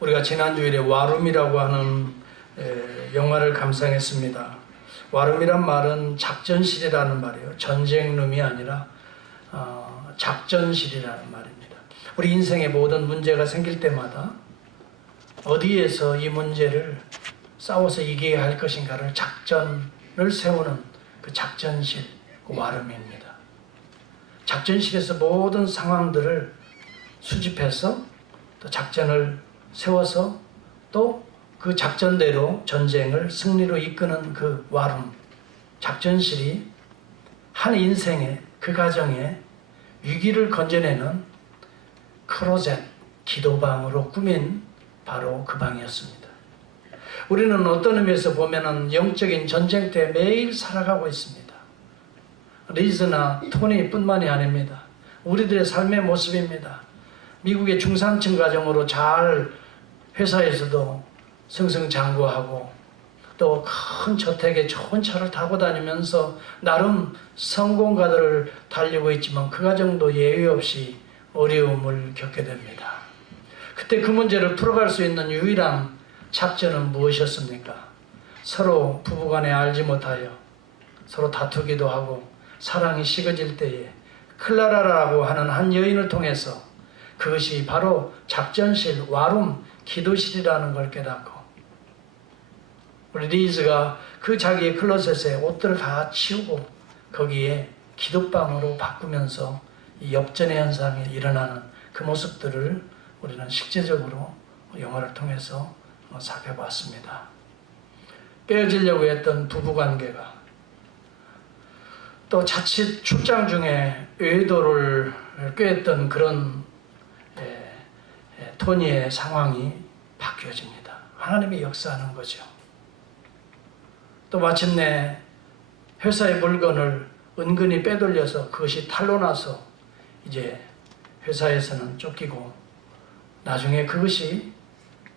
우리가 지난 주일에 와룸이라고 하는 영화를 감상했습니다. 와룸이란 말은 작전실이라는 말이에요. 전쟁룸이 아니라 작전실이라는 말입니다. 우리 인생의 모든 문제가 생길 때마다 어디에서 이 문제를 싸워서 이겨야 할 것인가를 작전을 세우는 그 작전실, 그 와룸입니다. 작전실에서 모든 상황들을 수집해서 또 작전을 세워서 또 그 작전대로 전쟁을 승리로 이끄는 그 와룸, 작전실이 한 인생의 그 가정에 위기를 건져내는 클로젯, 기도방으로 꾸민 바로 그 방이었습니다. 우리는 어떤 의미에서 보면은 영적인 전쟁터에 매일 살아가고 있습니다. 리즈나 토니뿐만이 아닙니다. 우리들의 삶의 모습입니다. 미국의 중산층 가정으로 잘 회사에서도 승승장구하고 또 큰 저택에 좋은 차를 타고 다니면서 나름 성공가들을 달리고 있지만 그 가정도 예외 없이 어려움을 겪게 됩니다. 그때 그 문제를 풀어갈 수 있는 유일한 작전은 무엇이었습니까? 서로 부부간에 알지 못하여 서로 다투기도 하고 사랑이 식어질 때에 클라라라고 하는 한 여인을 통해서 그것이 바로 작전실, 와룸, 기도실이라는 걸 깨닫고 우리 리즈가 그 자기의 클로셋에 옷들을 다 치우고 거기에 기도방으로 바꾸면서 이 역전의 현상이 일어나는 그 모습들을 우리는 실제적으로 영화를 통해서 살펴봤습니다. 깨어지려고 했던 부부관계가 또 자칫 출장 중에 외도를 꾀했던 그런 토니의 상황이 바뀌어집니다. 하나님이 역사하는 거죠. 또 마침내 회사의 물건을 은근히 빼돌려서 그것이 탈로 나서 이제 회사에서는 쫓기고 나중에 그것이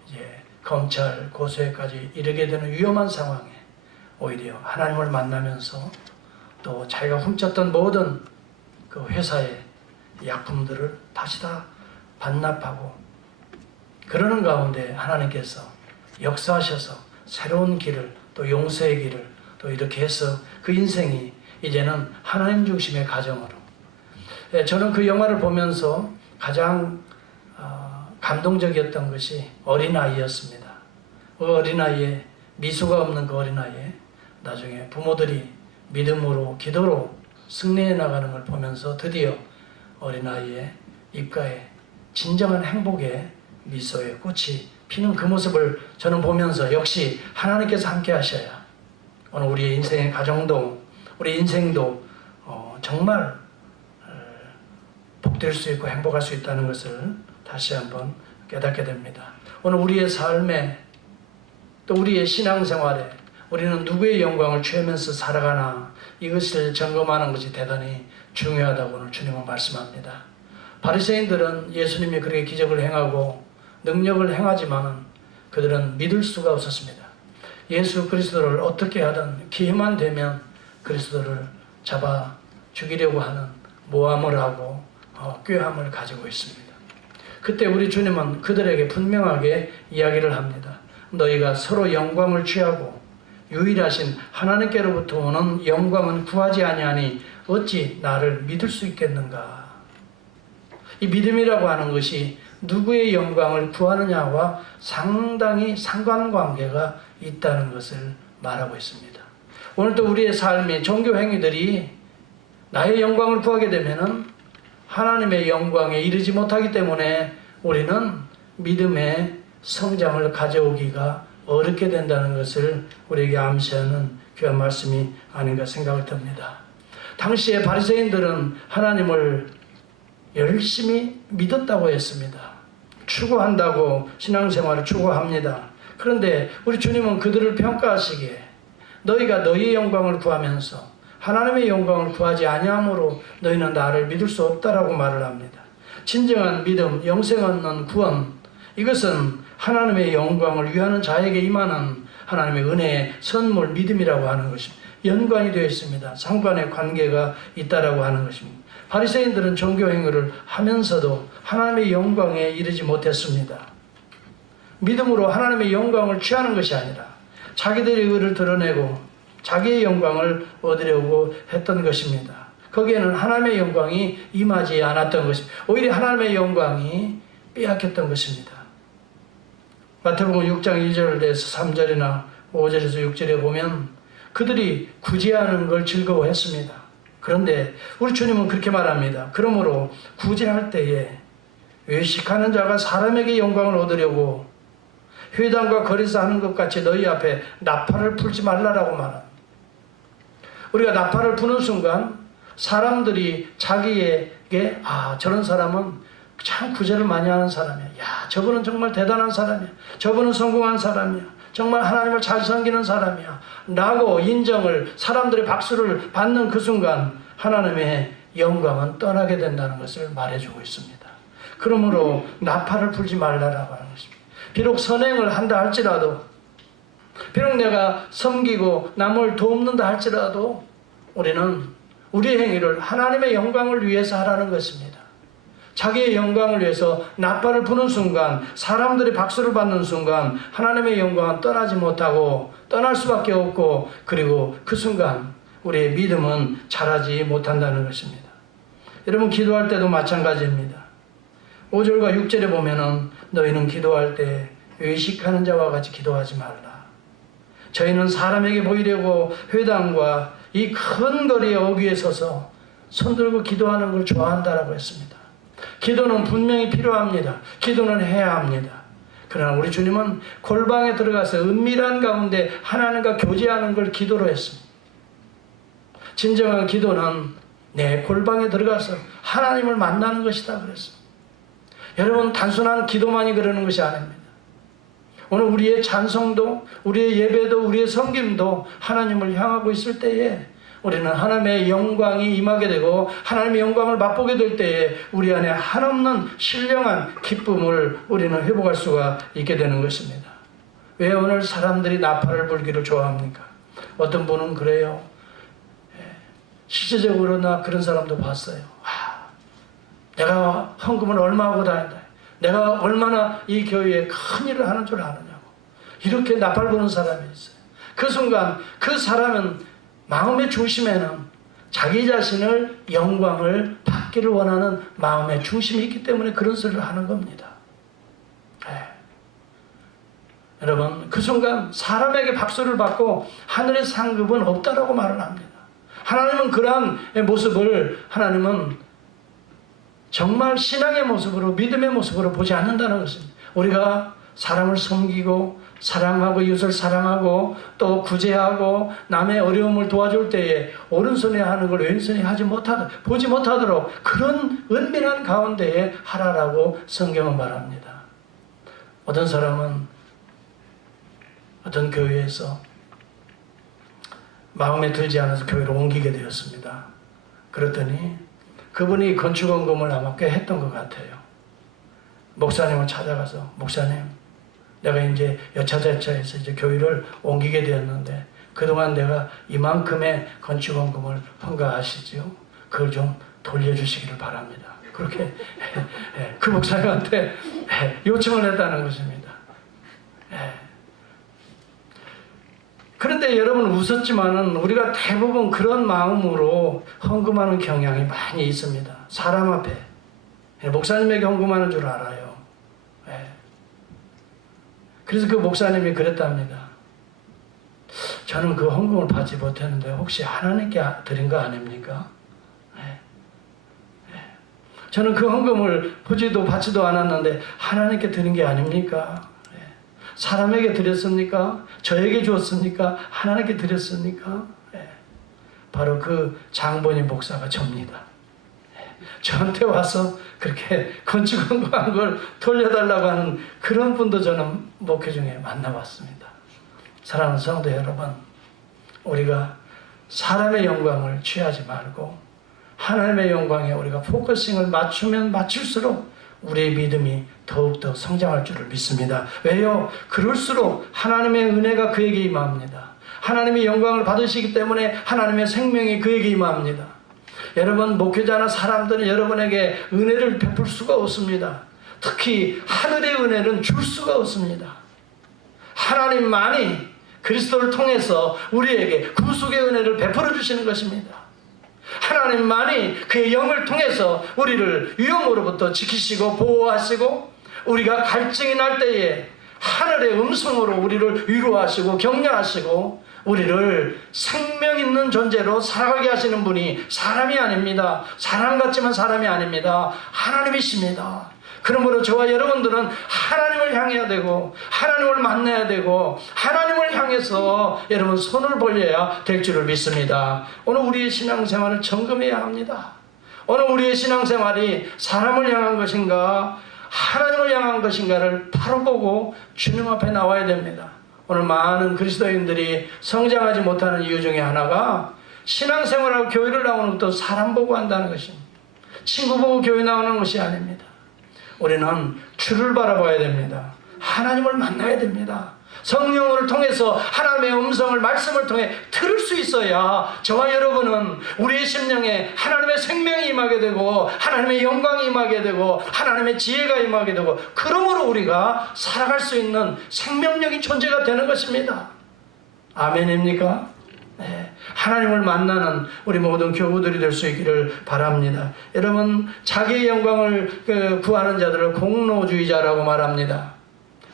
이제 검찰 고소에까지 이르게 되는 위험한 상황에 오히려 하나님을 만나면서 또 자기가 훔쳤던 모든 그 회사의 약품들을 다시 다 반납하고 그러는 가운데 하나님께서 역사하셔서 새로운 길을 또 용서의 길을 또 이렇게 해서 그 인생이 이제는 하나님 중심의 가정으로 저는 그 영화를 보면서 가장 감동적이었던 것이 어린아이였습니다. 그 어린아이에 미소가 없는 그 어린아이에 나중에 부모들이 믿음으로 기도로 승리해 나가는 걸 보면서 드디어 어린아이의 입가에 진정한 행복의 미소의 꽃이 피는 그 모습을 저는 보면서 역시 하나님께서 함께 하셔야 오늘 우리의 인생의 가정도 우리 인생도 정말 복될 수 있고 행복할 수 있다는 것을 다시 한번 깨닫게 됩니다. 오늘 우리의 삶에 또 우리의 신앙생활에 우리는 누구의 영광을 취하면서 살아가나 이것을 점검하는 것이 대단히 중요하다고 오늘 주님은 말씀합니다. 바리새인들은 예수님이 그렇게 기적을 행하고 능력을 행하지만은 그들은 믿을 수가 없었습니다. 예수 그리스도를 어떻게 하든 기회만 되면 그리스도를 잡아 죽이려고 하는 모함을 하고 꾀함을 가지고 있습니다. 그때 우리 주님은 그들에게 분명하게 이야기를 합니다. 너희가 서로 영광을 취하고 유일하신 하나님께로부터 오는 영광은 구하지 아니하니 어찌 나를 믿을 수 있겠는가? 이 믿음이라고 하는 것이 누구의 영광을 구하느냐와 상당히 상관관계가 있다는 것을 말하고 있습니다. 오늘도 우리의 삶의 종교 행위들이 나의 영광을 구하게 되면은 하나님의 영광에 이르지 못하기 때문에 우리는 믿음의 성장을 가져오기가 어렵게 된다는 것을 우리에게 암시하는 귀한 말씀이 아닌가 생각을 듭니다. 당시에 바리새인들은 하나님을 열심히 믿었다고 했습니다. 추구한다고 신앙생활을 추구합니다. 그런데 우리 주님은 그들을 평가하시기에 너희가 너희의 영광을 구하면서 하나님의 영광을 구하지 아니함으로 너희는 나를 믿을 수 없다라고 말을 합니다. 진정한 믿음, 영생 얻는 구원, 이것은 하나님의 영광을 위하는 자에게 임하는 하나님의 은혜의 선물, 믿음이라고 하는 것입니다. 연관이 되어 있습니다. 상관의 관계가 있다라고 하는 것입니다. 바리새인들은 종교 행위를 하면서도 하나님의 영광에 이르지 못했습니다. 믿음으로 하나님의 영광을 취하는 것이 아니라 자기들의 의를 드러내고 자기의 영광을 얻으려고 했던 것입니다. 거기에는 하나님의 영광이 임하지 않았던 것입니다. 오히려 하나님의 영광이 빼앗겼던 것입니다. 마태복음 6장 2절에서 3절이나 5절에서 6절에 보면 그들이 구제하는 걸 즐거워했습니다. 그런데 우리 주님은 그렇게 말합니다. 그러므로 구제할 때에 외식하는 자가 사람에게 영광을 얻으려고 회당과 거리에서 하는 것 같이 너희 앞에 나팔을 풀지 말라라고 말합니다. 우리가 나팔을 부는 순간 사람들이 자기에게 저런 사람은 참 구제를 많이 하는 사람이야. 야, 저분은 정말 대단한 사람이야. 저분은 성공한 사람이야. 정말 하나님을 잘 섬기는 사람이야. 라고 인정을, 사람들의 박수를 받는 그 순간 하나님의 영광은 떠나게 된다는 것을 말해주고 있습니다. 그러므로 나팔을 풀지 말라라고 하는 것입니다. 비록 선행을 한다 할지라도, 비록 내가 섬기고 남을 돕는다 할지라도 우리는 우리의 행위를 하나님의 영광을 위해서 하라는 것입니다. 자기의 영광을 위해서 나팔을 부는 순간, 사람들이 박수를 받는 순간 하나님의 영광은 떠나지 못하고 떠날 수밖에 없고, 그리고 그 순간 우리의 믿음은 자라지 못한다는 것입니다. 여러분, 기도할 때도 마찬가지입니다. 5절과 6절에 보면은 너희는 기도할 때 외식하는 자와 같이 기도하지 말라. 저희는 사람에게 보이려고 회당과 이 큰 거리에 어귀에 서서 손들고 기도하는 걸 좋아한다라고 했습니다. 기도는 분명히 필요합니다. 기도는 해야 합니다. 그러나 우리 주님은 골방에 들어가서 은밀한 가운데 하나님과 교제하는 걸 기도로 했습니다. 진정한 기도는 내 골방에 들어가서 하나님을 만나는 것이다 그랬습니다. 여러분, 단순한 기도만이 그러는 것이 아닙니다. 오늘 우리의 찬송도, 우리의 예배도, 우리의 섬김도 하나님을 향하고 있을 때에 우리는 하나님의 영광이 임하게 되고 하나님의 영광을 맛보게 될 때에 우리 안에 한없는 신령한 기쁨을 우리는 회복할 수가 있게 되는 것입니다. 왜 오늘 사람들이 나팔을 불기를 좋아합니까? 어떤 분은 그래요. 실제적으로 나 그런 사람도 봤어요. 내가 헌금을 얼마 하고 다닌다. 내가 얼마나 이 교회에 큰 일을 하는 줄 아느냐고. 이렇게 나팔 부는 사람이 있어요. 그 순간 그 사람은 마음의 중심에는 자기 자신을 영광을 받기를 원하는 마음의 중심이 있기 때문에 그런 소리를 하는 겁니다. 여러분, 그 순간 사람에게 박수를 받고 하늘의 상급은 없다라고 말을 합니다. 하나님은 그러한 모습을 하나님은 정말 신앙의 모습으로, 믿음의 모습으로 보지 않는다는 것입니다. 우리가 사람을 섬기고 사랑하고 이웃을 사랑하고 또 구제하고 남의 어려움을 도와줄 때에 오른손에 하는 걸 왼손에 보지 못하도록 그런 은밀한 가운데에 하라라고 성경은 말합니다. 어떤 사람은 어떤 교회에서 마음에 들지 않아서 교회로 옮기게 되었습니다. 그랬더니 그분이 건축원금을 아마 꽤 했던 것 같아요. 목사님을 찾아가서, 목사님, 내가 이제 여차저차해서 이제 교회를 옮기게 되었는데 그동안 내가 이만큼의 건축원금을 헌가하시지요? 그걸 좀 돌려주시기를 바랍니다. 그렇게 그 목사님한테 요청을 했다는 것입니다. 그런데 여러분, 웃었지만은 우리가 대부분 그런 마음으로 헌금하는 경향이 많이 있습니다. 사람 앞에. 목사님에게 헌금하는 줄 알아요. 그래서 그 목사님이 그랬답니다. 저는 그 헌금을 받지 못했는데 혹시 하나님께 드린 거 아닙니까? 저는 그 헌금을 보지도 받지도 않았는데 하나님께 드린 게 아닙니까? 사람에게 드렸습니까? 저에게 주었습니까? 하나님께 드렸습니까? 바로 그 장본인 목사가 접니다. 저한테 와서 그렇게 건축원금한 걸 돌려달라고 하는 그런 분도 저는 목회 중에 만나봤습니다. 사랑하는 성도 여러분, 우리가 사람의 영광을 취하지 말고 하나님의 영광에 우리가 포커싱을 맞추면 맞출수록 우리의 믿음이 더욱더 성장할 줄을 믿습니다. 왜요? 그럴수록 하나님의 은혜가 그에게 임합니다. 하나님의 영광을 받으시기 때문에 하나님의 생명이 그에게 임합니다. 여러분, 목회자나 사람들은 여러분에게 은혜를 베풀 수가 없습니다. 특히 하늘의 은혜는 줄 수가 없습니다. 하나님만이 그리스도를 통해서 우리에게 구속의 은혜를 베풀어 주시는 것입니다. 하나님만이 그의 영을 통해서 우리를 위험으로부터 지키시고 보호하시고, 우리가 갈증이 날 때에 하늘의 음성으로 우리를 위로하시고 격려하시고 우리를 생명 있는 존재로 살아가게 하시는 분이 사람이 아닙니다. 사람 같지만 사람이 아닙니다. 하나님이십니다. 그러므로 저와 여러분들은 하나님을 향해야 되고, 하나님을 만나야 되고, 하나님을 향해서 여러분 손을 벌려야 될 줄을 믿습니다. 오늘 우리의 신앙생활을 점검해야 합니다. 오늘 우리의 신앙생활이 사람을 향한 것인가 하나님을 향한 것인가를 바로 보고 주님 앞에 나와야 됩니다. 오늘 많은 그리스도인들이 성장하지 못하는 이유 중에 하나가 신앙생활하고 교회를 나오는 것도 사람 보고 한다는 것입니다. 친구 보고 교회 나오는 것이 아닙니다. 우리는 주를 바라봐야 됩니다. 하나님을 만나야 됩니다. 성령을 통해서 하나님의 음성을 말씀을 통해 들을 수 있어야 저와 여러분은 우리의 심령에 하나님의 생명이 임하게 되고, 하나님의 영광이 임하게 되고, 하나님의 지혜가 임하게 되고, 그러므로 우리가 살아갈 수 있는 생명력인 존재가 되는 것입니다. 아멘입니까? 네. 하나님을 만나는 우리 모든 교우들이 될 수 있기를 바랍니다. 여러분, 자기의 영광을 구하는 자들을 공로주의자라고 말합니다.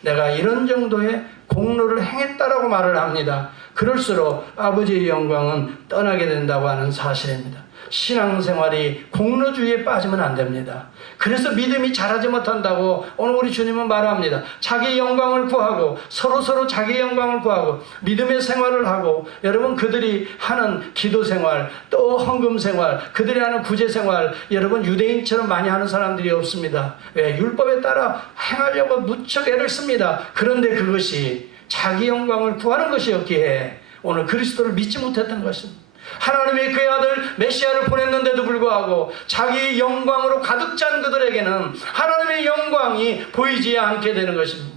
내가 이런 정도의 공로를 행했다라고 말을 합니다. 그럴수록 아버지의 영광은 떠나게 된다고 하는 사실입니다. 신앙생활이 공로주의에 빠지면 안 됩니다. 그래서 믿음이 자라지 못한다고 오늘 우리 주님은 말합니다. 자기 영광을 구하고 서로 자기 영광을 구하고 믿음의 생활을 하고, 여러분 그들이 하는 기도생활 또 헌금생활, 그들이 하는 구제생활, 여러분 유대인처럼 많이 하는 사람들이 없습니다. 왜? 율법에 따라 행하려고 무척 애를 씁니다. 그런데 그것이 자기 영광을 구하는 것이었기에 오늘 그리스도를 믿지 못했던 것입니다. 하나님이 그의 아들 메시아를 보냈는데도 불구하고 자기 영광으로 가득 찬 그들에게는 하나님의 영광이 보이지 않게 되는 것입니다.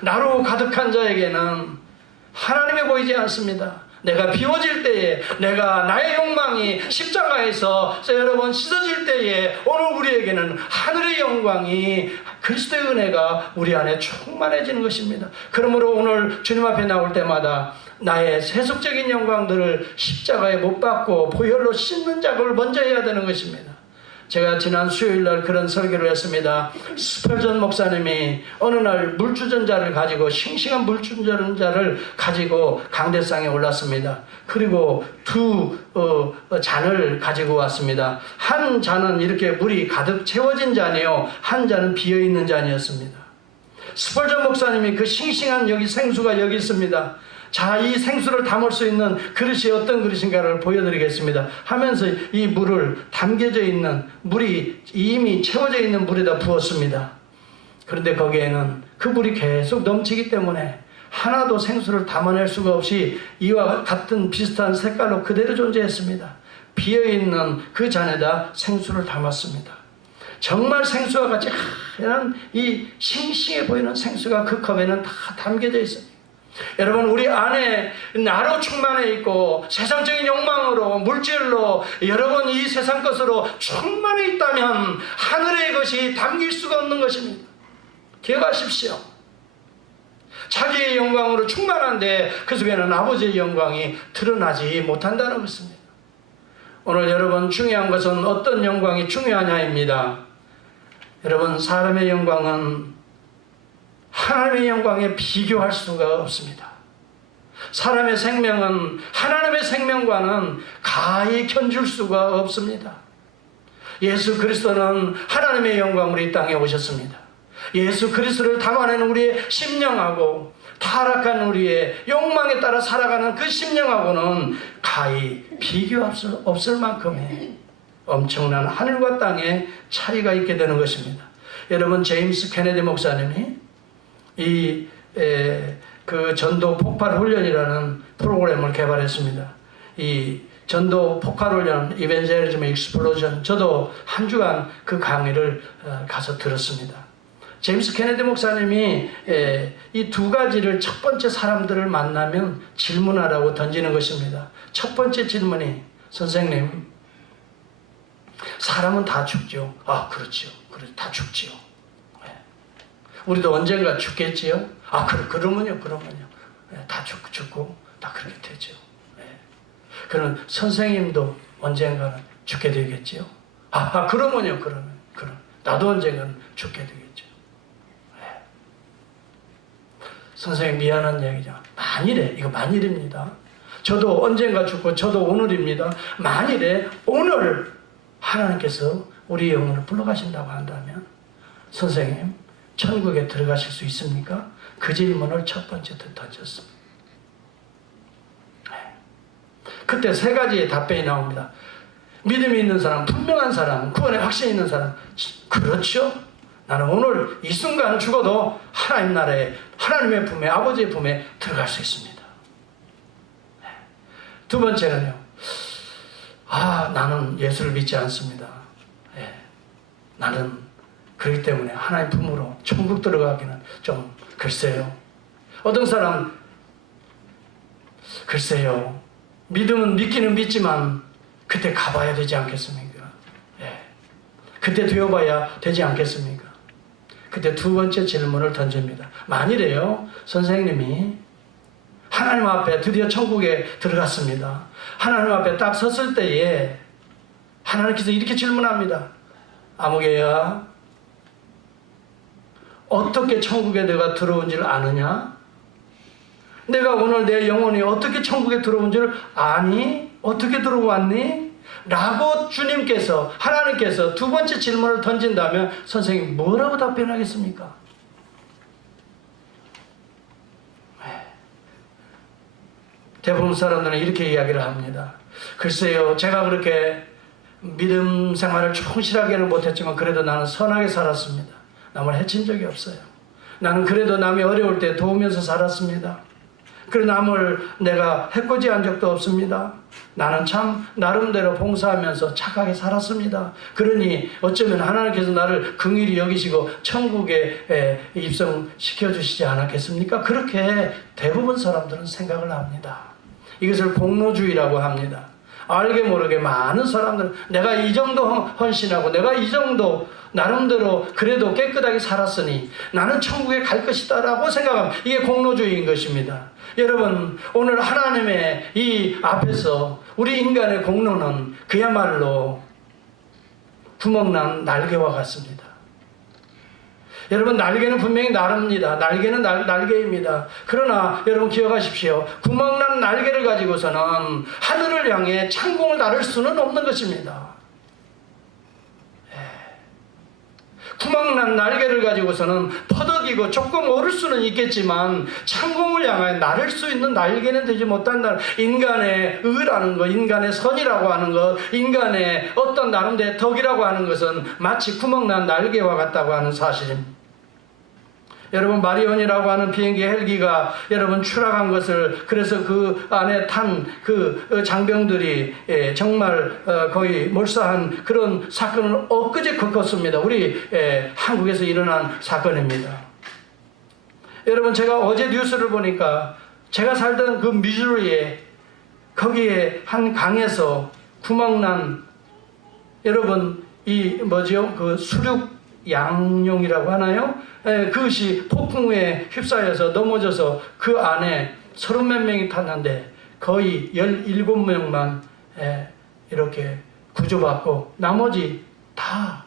나로 가득한 자에게는 하나님이 보이지 않습니다. 내가 비워질 때에, 내가 나의 욕망이 십자가에서 여러분 씻어질 때에 오늘 우리에게는 하늘의 영광이, 그리스도의 은혜가 우리 안에 충만해지는 것입니다. 그러므로 오늘 주님 앞에 나올 때마다 나의 세속적인 영광들을 십자가에 못 박고 보혈로 씻는 작업을 먼저 해야 되는 것입니다. 제가 지난 수요일날 그런 설교를 했습니다. 스펄전 목사님이 어느 날 물주전자를 가지고, 싱싱한 물주전자를 가지고 강대상에 올랐습니다. 그리고 두 잔을 가지고 왔습니다. 한 잔은 이렇게 물이 가득 채워진 잔이요, 한 잔은 비어있는 잔이었습니다. 스펄전 목사님이 그 싱싱한 여기 생수가 여기 있습니다. 자, 이 생수를 담을 수 있는 그릇이 어떤 그릇인가를 보여드리겠습니다 하면서 이 물을, 담겨져 있는 물이 이미 채워져 있는 물에다 부었습니다. 그런데 거기에는 그 물이 계속 넘치기 때문에 하나도 생수를 담아낼 수가 없이 이와 같은 비슷한 색깔로 그대로 존재했습니다. 비어있는 그 잔에다 생수를 담았습니다. 정말 생수와 같이 하얀 이 싱싱해 보이는 생수가 그 컵에는 다 담겨져 있습니다. 여러분, 우리 안에 나로 충만해 있고 세상적인 욕망으로, 물질로, 여러분 이 세상 것으로 충만해 있다면 하늘의 것이 담길 수가 없는 것입니다. 기억하십시오. 자기의 영광으로 충만한데 그 속에는 아버지의 영광이 드러나지 못한다는 것입니다. 오늘 여러분, 중요한 것은 어떤 영광이 중요하냐입니다. 여러분, 사람의 영광은 하나님의 영광에 비교할 수가 없습니다. 사람의 생명은 하나님의 생명과는 가히 견줄 수가 없습니다. 예수 그리스도는 하나님의 영광으로 이 땅에 오셨습니다. 예수 그리스도를 담아내는 우리의 심령하고 타락한 우리의 욕망에 따라 살아가는 그 심령하고는 가히 비교할 수 없을 만큼의 엄청난 하늘과 땅의 차이가 있게 되는 것입니다. 여러분, 제임스 케네디 목사님이 그 전도 폭발 훈련이라는 프로그램을 개발했습니다. 이 전도 폭발 훈련, 이벤젤리즘 익스플로전, 저도 한 주간 그 강의를 가서 들었습니다. 제임스 케네디 목사님이 이 두 가지를 첫 번째 사람들을 만나면 질문하라고 던지는 것입니다. 첫 번째 질문이, 선생님, 사람은 다 죽죠. 아, 그렇죠. 다 죽지요. 우리도 언젠가 죽겠지요? 그러면요. 다 죽고 다 그렇게 되죠. 그럼 선생님도 언젠가는 죽게 되겠지요? 그러면 나도 언젠가는 죽게 되겠죠. 선생님 미안한 얘기죠. 이거 만일입니다. 저도 언젠가 죽고 저도 오늘입니다. 만일에 오늘 하나님께서 우리 영혼을 불러가신다고 한다면 선생님 천국에 들어가실 수 있습니까? 그 질문을 첫 번째 던졌습니다. 그때 세 가지의 답변이 나옵니다. 믿음이 있는 사람, 분명한 사람, 구원에 확신이 있는 사람. 그렇죠. 나는 오늘 이 순간 죽어도 하나님 나라에, 하나님의 품에, 아버지의 품에 들어갈 수 있습니다. 두 번째는요. 나는 예수를 믿지 않습니다. 나는 그렇기 때문에 하나님 품으로 천국 들어가기는 좀 글쎄요. 어떤 사람 글쎄요. 믿음은 믿기는 믿지만 그때 가봐야 되지 않겠습니까? 그때 되어봐야 되지 않겠습니까? 그때 두 번째 질문을 던집니다. 만일에요, 선생님이 하나님 앞에 드디어 천국에 들어갔습니다. 하나님 앞에 딱 섰을 때에 하나님께서 이렇게 질문합니다. 아무개야, 어떻게 천국에 내가 들어온 줄 아느냐? 내가 오늘 내 영혼이 어떻게 천국에 들어온 줄 아니? 어떻게 들어왔니? 라고 주님께서, 하나님께서 두 번째 질문을 던진다면 선생님 뭐라고 답변하겠습니까? 대부분 사람들은 이렇게 이야기를 합니다. 글쎄요, 제가 그렇게 믿음 생활을 충실하게는 못했지만 그래도 나는 선하게 살았습니다. 남을 해친 적이 없어요. 나는 그래도 남이 어려울 때 도우면서 살았습니다. 그리고 남을 내가 해코지한 적도 없습니다. 나는 참 나름대로 봉사하면서 착하게 살았습니다. 그러니 어쩌면 하나님께서 나를 긍휼히 여기시고 천국에 입성시켜 주시지 않았겠습니까? 그렇게 대부분 사람들은 생각을 합니다. 이것을 공로주의라고 합니다. 알게 모르게 많은 사람들은 내가 이 정도 헌신하고 내가 이 정도 나름대로 그래도 깨끗하게 살았으니 나는 천국에 갈 것이다 라고 생각하면 이게 공로주의인 것입니다. 여러분, 오늘 하나님의 이 앞에서 우리 인간의 공로는 그야말로 구멍난 날개와 같습니다. 여러분, 날개는 분명히 나릅니다. 날개는 날개입니다. 그러나 여러분 기억하십시오. 구멍난 날개를 가지고서는 하늘을 향해 창공을 나를 수는 없는 것입니다. 구멍난 날개를 가지고서는 퍼덕이고 조금 오를 수는 있겠지만 창공을 향하여 나를 수 있는 날개는 되지 못한다는, 인간의 의라는 것, 인간의 선이라고 하는 것, 인간의 어떤 나름대로 덕이라고 하는 것은 마치 구멍난 날개와 같다고 하는 사실입니다. 여러분, 마리온이라고 하는 비행기 헬기가 여러분 추락한 것을, 그래서 그 안에 탄 그 장병들이 정말 거의 몰사한 그런 사건을 엊그제 겪었습니다. 우리 한국에서 일어난 사건입니다. 여러분, 제가 어제 뉴스를 보니까 제가 살던 그 미주리에 거기에 한 강에서 구멍난, 여러분 이 뭐죠? 그 수륙 양용이라고 하나요? 그것이 폭풍우에 휩싸여서 넘어져서 그 안에 30몇 명이 탔는데 거의 17명만 이렇게 구조받고 나머지 다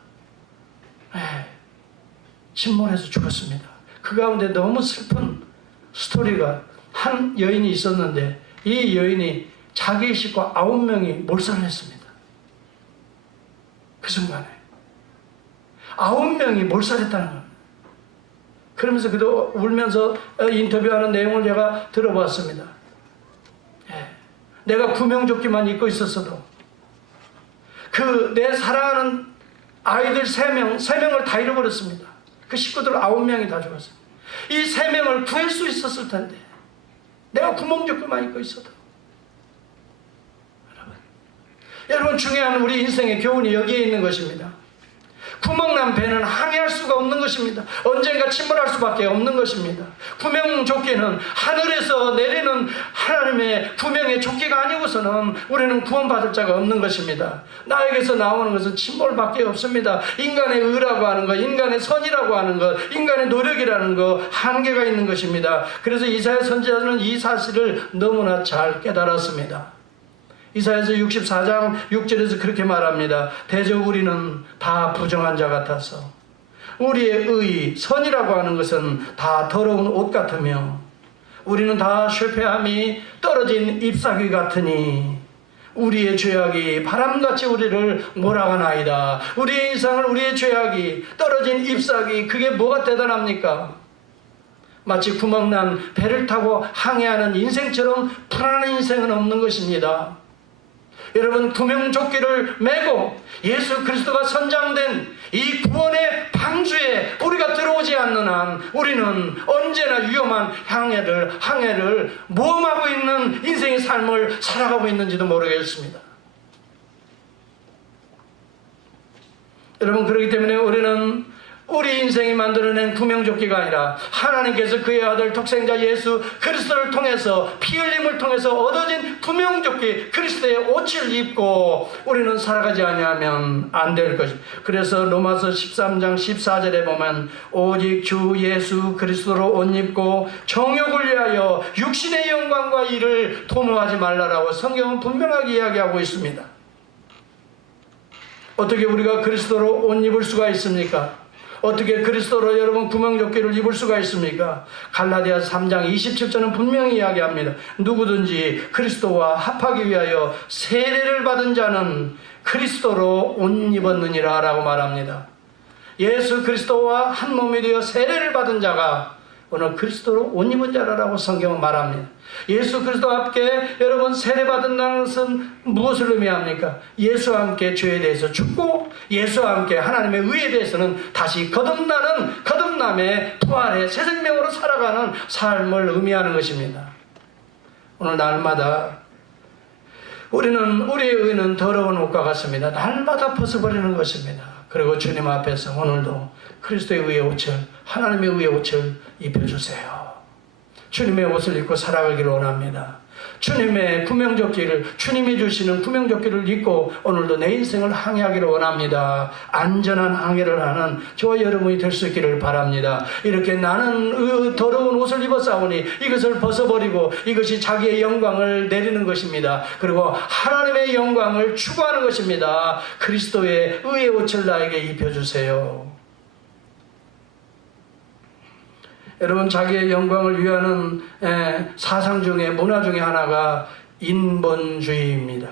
침몰해서 죽었습니다. 그 가운데 너무 슬픈 스토리가, 한 여인이 있었는데 이 여인이 자기 식구 9명이 몰살을 했습니다. 그 순간에 9명이 몰살했다는 겁니다. 그러면서 그도 울면서 인터뷰하는 내용을 제가 들어봤습니다. 내가 구명조끼만 입고 있었어도 그 내 사랑하는 아이들 3명을 다 잃어버렸습니다. 그 식구들 9명이 다 죽었어요. 이 3명을 구할 수 있었을 텐데 내가 구명조끼만 입고 있어도. 여러분 중요한 우리 인생의 교훈이 여기에 있는 것입니다. 구멍난 배는 항해할 수가 없는 것입니다. 언젠가 침몰할 수밖에 없는 것입니다. 구명조끼는 하늘에서 내리는 하나님의 구명의 조끼가 아니고서는 우리는 구원받을 자가 없는 것입니다. 나에게서 나오는 것은 침몰밖에 없습니다. 인간의 의라고 하는 것, 인간의 선이라고 하는 것, 인간의 노력이라는 것, 한계가 있는 것입니다. 그래서 이사야 선지자는 이 사실을 너무나 잘 깨달았습니다. 이사야서 64장 6절에서 그렇게 말합니다. 대저 우리는 다 부정한 자 같아서 우리의 의, 선이라고 하는 것은 다 더러운 옷 같으며 우리는 다 실패함이 떨어진 잎사귀 같으니 우리의 죄악이 바람같이 우리를 몰아가나이다. 우리의 인상을 우리의 죄악이 떨어진 잎사귀, 그게 뭐가 대단합니까? 마치 구멍난 배를 타고 항해하는 인생처럼 불안한 인생은 없는 것입니다. 여러분, 구명조끼를 메고 예수 그리스도가 선장된 이 구원의 방주에 우리가 들어오지 않는 한 우리는 언제나 위험한 항해를 모험하고 있는 인생의 삶을 살아가고 있는지도 모르겠습니다. 여러분, 그렇기 때문에 우리는 우리 인생이 만들어낸 구명조끼가 아니라 하나님께서 그의 아들 독생자 예수 그리스도를 통해서 피 흘림을 통해서 얻어진 구명조끼 그리스도의 옷을 입고 우리는 살아가지 아니하면 안 될 것입니다. 그래서 로마서 13장 14절에 보면 오직 주 예수 그리스도로 옷 입고 정욕을 위하여 육신의 영광과 일을 도모하지 말라라고 성경은 분명하게 이야기하고 있습니다. 어떻게 우리가 그리스도로 옷 입을 수가 있습니까? 어떻게 그리스도로 여러분 구명조끼를 입을 수가 있습니까? 갈라디아서 3장 27절은 분명히 이야기합니다. 누구든지 그리스도와 합하기 위하여 세례를 받은 자는 그리스도로 옷 입었느니라 라고 말합니다. 예수 그리스도와 한 몸이 되어 세례를 받은 자가 오늘 그리스도로 옷 입은 자라고 성경은 말합니다. 예수 그리스도와 함께 여러분 세례받은다는 것은 무엇을 의미합니까? 예수와 함께 죄에 대해서 죽고 예수와 함께 하나님의 의에 대해서는 다시 거듭남의 부활의 새 생명으로 살아가는 삶을 의미하는 것입니다. 오늘 날마다 우리는 우리의 의는 더러운 옷과 같습니다. 날마다 벗어버리는 것입니다. 그리고 주님 앞에서 오늘도 그리스도의 의의 옷을, 하나님의 의의 옷을 입혀주세요. 주님의 옷을 입고 살아가기를 원합니다. 주님의 구명조끼를, 주님이 주시는 구명조끼를 입고 오늘도 내 인생을 항해하기를 원합니다. 안전한 항해를 하는 저와 여러분이 될 수 있기를 바랍니다. 이렇게 나는 더러운 옷을 입었사오니 이것을 벗어버리고 이것이 자기의 영광을 내리는 것입니다. 그리고 하나님의 영광을 추구하는 것입니다. 그리스도의 의의 옷을 나에게 입혀주세요. 여러분, 자기의 영광을 위하는 사상 중에, 문화 중에 하나가 인본주의입니다.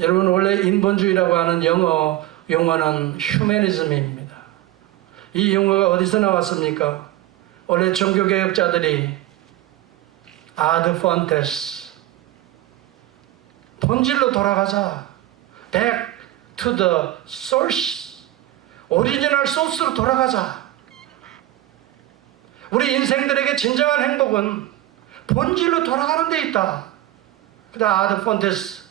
여러분, 원래 인본주의라고 하는 영어 용어는 휴머니즘입니다. 이 용어가 어디서 나왔습니까? 원래 종교개혁자들이 아드 폰테스, 본질로 돌아가자, back to the source, 오리지널 소스로 돌아가자. 우리 인생들에게 진정한 행복은 본질로 돌아가는 데 있다. 그다 아드 폰테스.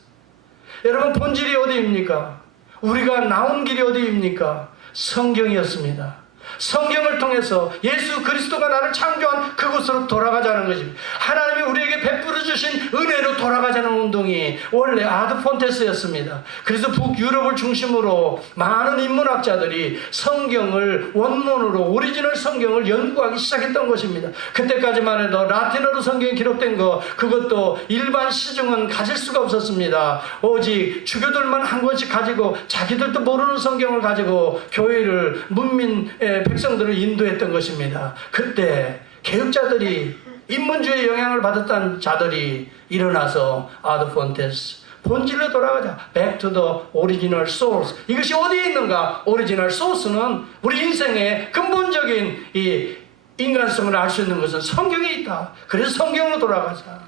여러분, 본질이 어디입니까? 우리가 나온 길이 어디입니까? 성경이었습니다. 성경을 통해서 예수 그리스도가 나를 창조한 그곳으로 돌아가자는 것입니다. 하나님이 우리에게 베풀어 주신 은혜로 돌아가자는 운동이 원래 아드 폰테스였습니다. 그래서 북유럽을 중심으로 많은 인문학자들이 성경을 원문으로 오리지널 성경을 연구하기 시작했던 것입니다. 그때까지만 해도 라틴어로 성경이 기록된 거, 그것도 일반 시중은 가질 수가 없었습니다. 오직 주교들만 한 권씩 가지고 자기들도 모르는 성경을 가지고 교회를 문민 백성들을 인도했던 것입니다. 그때 개혁자들이, 인문주의 영향을 받았던 자들이 일어나서 아드 폰테스, 본질로 돌아가자, back to the original source. 이것이 어디에 있는가? 오리지널 소스는 우리 인생의 근본적인 이 인간성을 알 수 있는 것은 성경에 있다. 그래서 성경으로 돌아가자.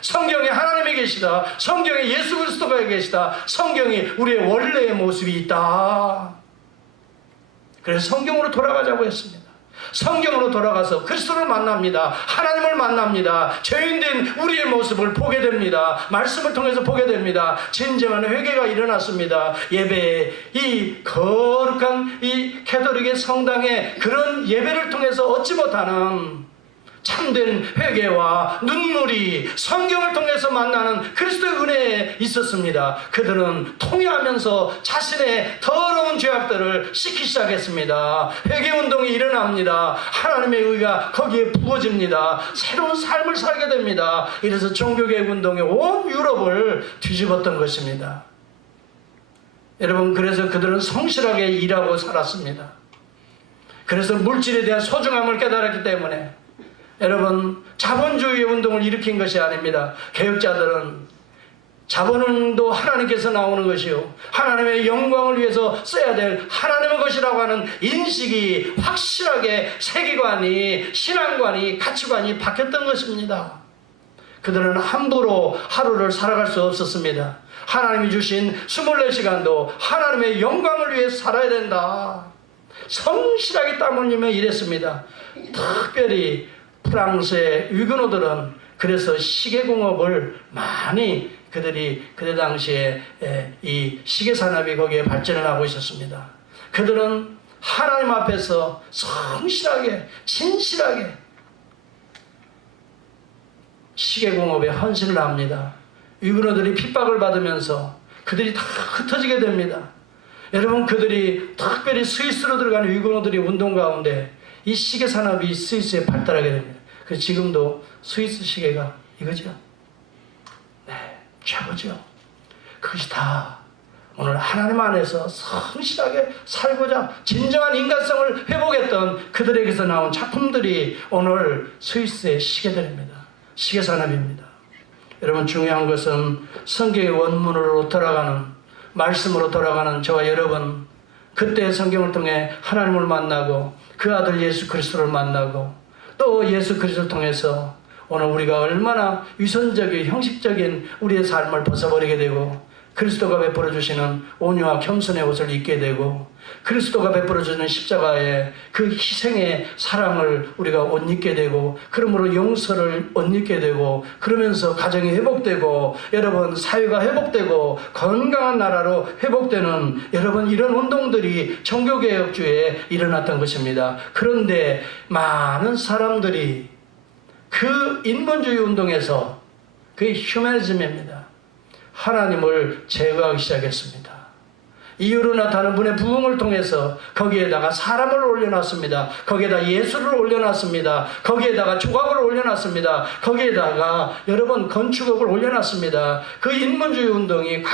성경에 하나님이 계시다. 성경에 예수 그리스도가 계시다. 성경이 우리의 원래의 모습이 있다. 그래서 성경으로 돌아가자고 했습니다. 성경으로 돌아가서 그리스도를 만납니다. 하나님을 만납니다. 죄인된 우리의 모습을 보게 됩니다. 말씀을 통해서 보게 됩니다. 진정한 회개가 일어났습니다. 예배에 이 거룩한 이 캐톨릭의 성당의 그런 예배를 통해서 얻지 못하는 참된 회개와 눈물이 성경을 통해서 만나는 그리스도의 은혜에 있었습니다. 그들은 통회하면서 자신의 더러운 죄악들을 씻기 시작했습니다. 회개운동이 일어납니다. 하나님의 의가 거기에 부어집니다. 새로운 삶을 살게 됩니다. 이래서 종교개혁 운동이 온 유럽을 뒤집었던 것입니다. 여러분, 그래서 그들은 성실하게 일하고 살았습니다. 그래서 물질에 대한 소중함을 깨달았기 때문에 여러분, 자본주의 운동을 일으킨 것이 아닙니다. 개혁자들은 자본운도 하나님께서 나오는 것이요, 하나님의 영광을 위해서 써야 될 하나님의 것이라고 하는 인식이 확실하게 세계관이, 신앙관이, 가치관이 바뀌었던 것입니다. 그들은 함부로 하루를 살아갈 수 없었습니다. 하나님이 주신 24시간도 하나님의 영광을 위해 살아야 된다. 성실하게 땀 흘리며 일했습니다. 특별히 프랑스의 위그노들은 그래서 시계공업을 많이 그들이 그때 당시에 이 시계산업이 거기에 발전을 하고 있었습니다. 그들은 하나님 앞에서 성실하게 진실하게 시계공업에 헌신을 합니다. 위그노들이 핍박을 받으면서 그들이 다 흩어지게 됩니다. 여러분, 그들이 특별히 스위스로 들어가는 위그노들이 운동 가운데 이 시계 산업이 스위스에 발달하게 됩니다. 그래서 지금도 스위스 시계가 이거죠. 네, 최고죠. 그것이 다 오늘 하나님 안에서 성실하게 살고자 진정한 인간성을 회복했던 그들에게서 나온 작품들이 오늘 스위스의 시계들입니다. 시계 산업입니다. 여러분, 중요한 것은 성경의 원문으로 돌아가는, 말씀으로 돌아가는 저와 여러분, 그때 성경을 통해 하나님을 만나고 그 아들 예수 그리스도를 만나고 또 예수 그리스도를 통해서 오늘 우리가 얼마나 위선적인 형식적인 우리의 삶을 벗어버리게 되고 그리스도가 베풀어 주시는 온유와 겸손의 옷을 입게 되고 그리스도가 베풀어 주는 십자가의 그 희생의 사랑을 우리가 옷 입게 되고 그러므로 용서를 옷 입게 되고 그러면서 가정이 회복되고 여러분 사회가 회복되고 건강한 나라로 회복되는 여러분 이런 운동들이 종교개혁주에 일어났던 것입니다. 그런데 많은 사람들이 그 인본주의 운동에서 그게 휴머니즘입니다. 하나님을 제거하기 시작했습니다. 이유로 나타나는 분의 부흥을 통해서 거기에다가 사람을 올려놨습니다. 거기에다 예수를 올려놨습니다. 거기에다가 조각을 올려놨습니다. 거기에다가 여러분 건축업을 올려놨습니다. 그 인본주의 운동이